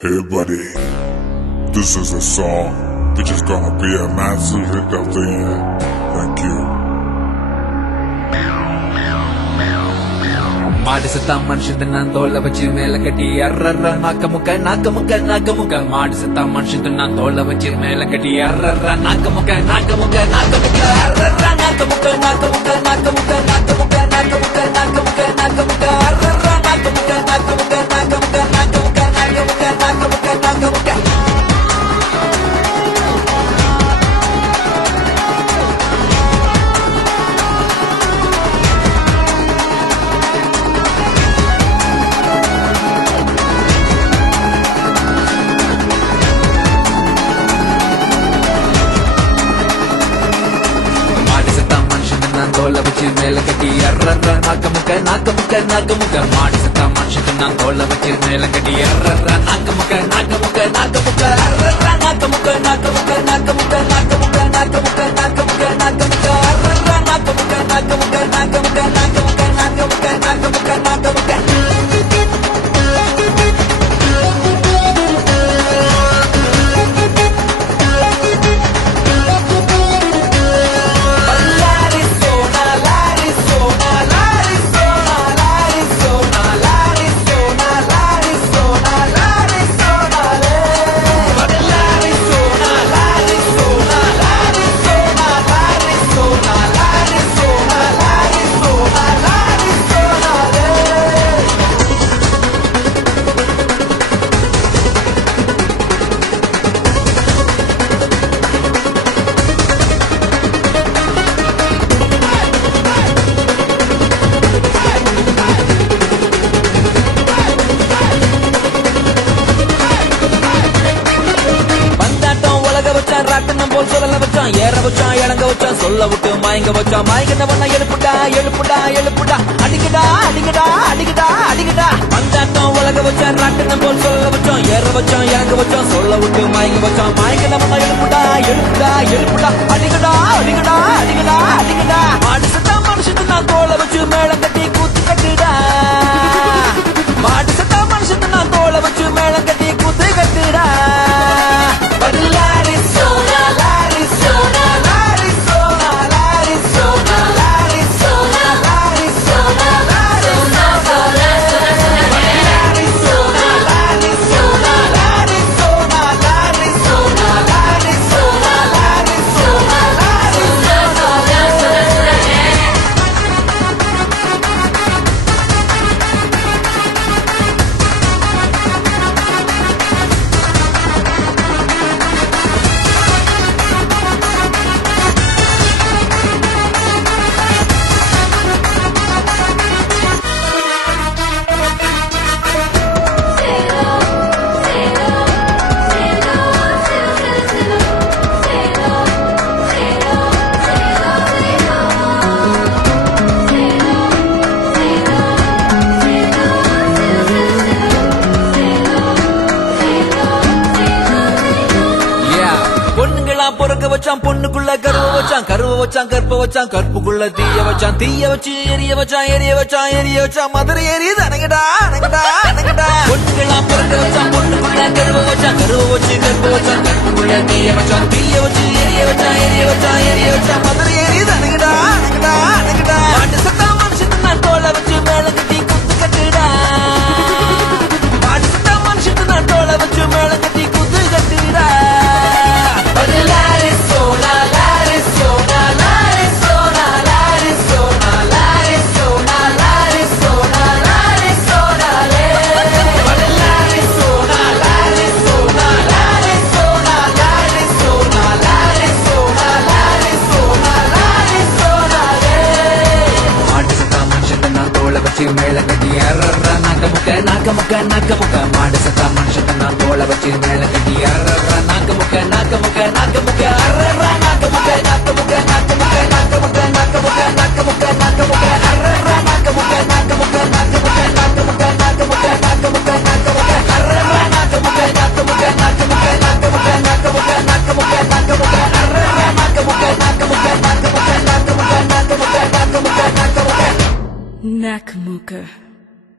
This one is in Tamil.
Hey buddy, this is a song which is gonna be a massive hit of the year. Thank you. மாடு சத்தா மனுஷன் நான் தோலை வச்சு மேல கட்டி அர்ற நாக்க முக்க மாடு சத்தா மனுஷன் நான் தோலை வச்சு மேல கட்டி அர்ற நாக்க முக்க அர்ற நாக்க முக்க அர்ற நாக்க முக்க அர்ற நாக்க முக்க தோலை வச்சு மேல கட்டி அர்ற நாக்க முக்க மாடு சத்தா மனுஷன் நான் தோலை வச்சு மேல கட்டி அர்ற நாக்க முக்க அர்ற நாக்க முக்க அர்ற நாக்க ஏற வச்சான் இறங்க வச்சான் சொல்ல விட்டு மயங்க வச்சான் மயங்கினவன எழுப்புடா அடிக்கடா வந்தாட்டம் உலக வச்சான் ராட்டினம் போல் சொல்ல வச்சோம் ஏற வச்சான் இறங்க வச்சான் சொல்ல விட்டு மயங்க வச்சான் மயங்கினவன எழுப்புடா அடிக்கடா மாடு சத்தா மனுஷன் நான் தோலை வச்சு மேல கட்டி கூத்து கட்டுடா மாடு சத்தா மனுஷன் நான் தோலை வச்சு மேல கட்டி கூத்து கட்டுடா பொறுக்க வச்சான் பொண்ணுக்குள்ள கருவ வச்சான் கற்புக்குள்ள தீய வச்சு எரிய வச்சான் மதுரை எரியுது அணங்கடா பொண்ணுங்களா பொறுக்க வச்சான் பொண்ணுக்குள்ள கருவ வச்சான் கற்பு வச்சான் கற்புக்குள்ள தீய வச்சு எரிய வச்சான் மதுரை எரியுது அணங்கடா மாட்டு சத்தா மனுஷன் நான் தோலை வச்சு மேல கட்டி குத்து கட்டுடா மாட்டு சத்தா மனுஷன் நான் தோலை வச்சு மேல கட்டி குத்து கட்டுடா மேல கட்டி அர்ற நாக்க முக்க மாடு சத்தா மனுஷன் நான் தோலை வச்சு மேல கட்டி அர்ற நாக்க முக்க அர்ற நாக்க முக்க அர்ற நாக்க Nakamooka.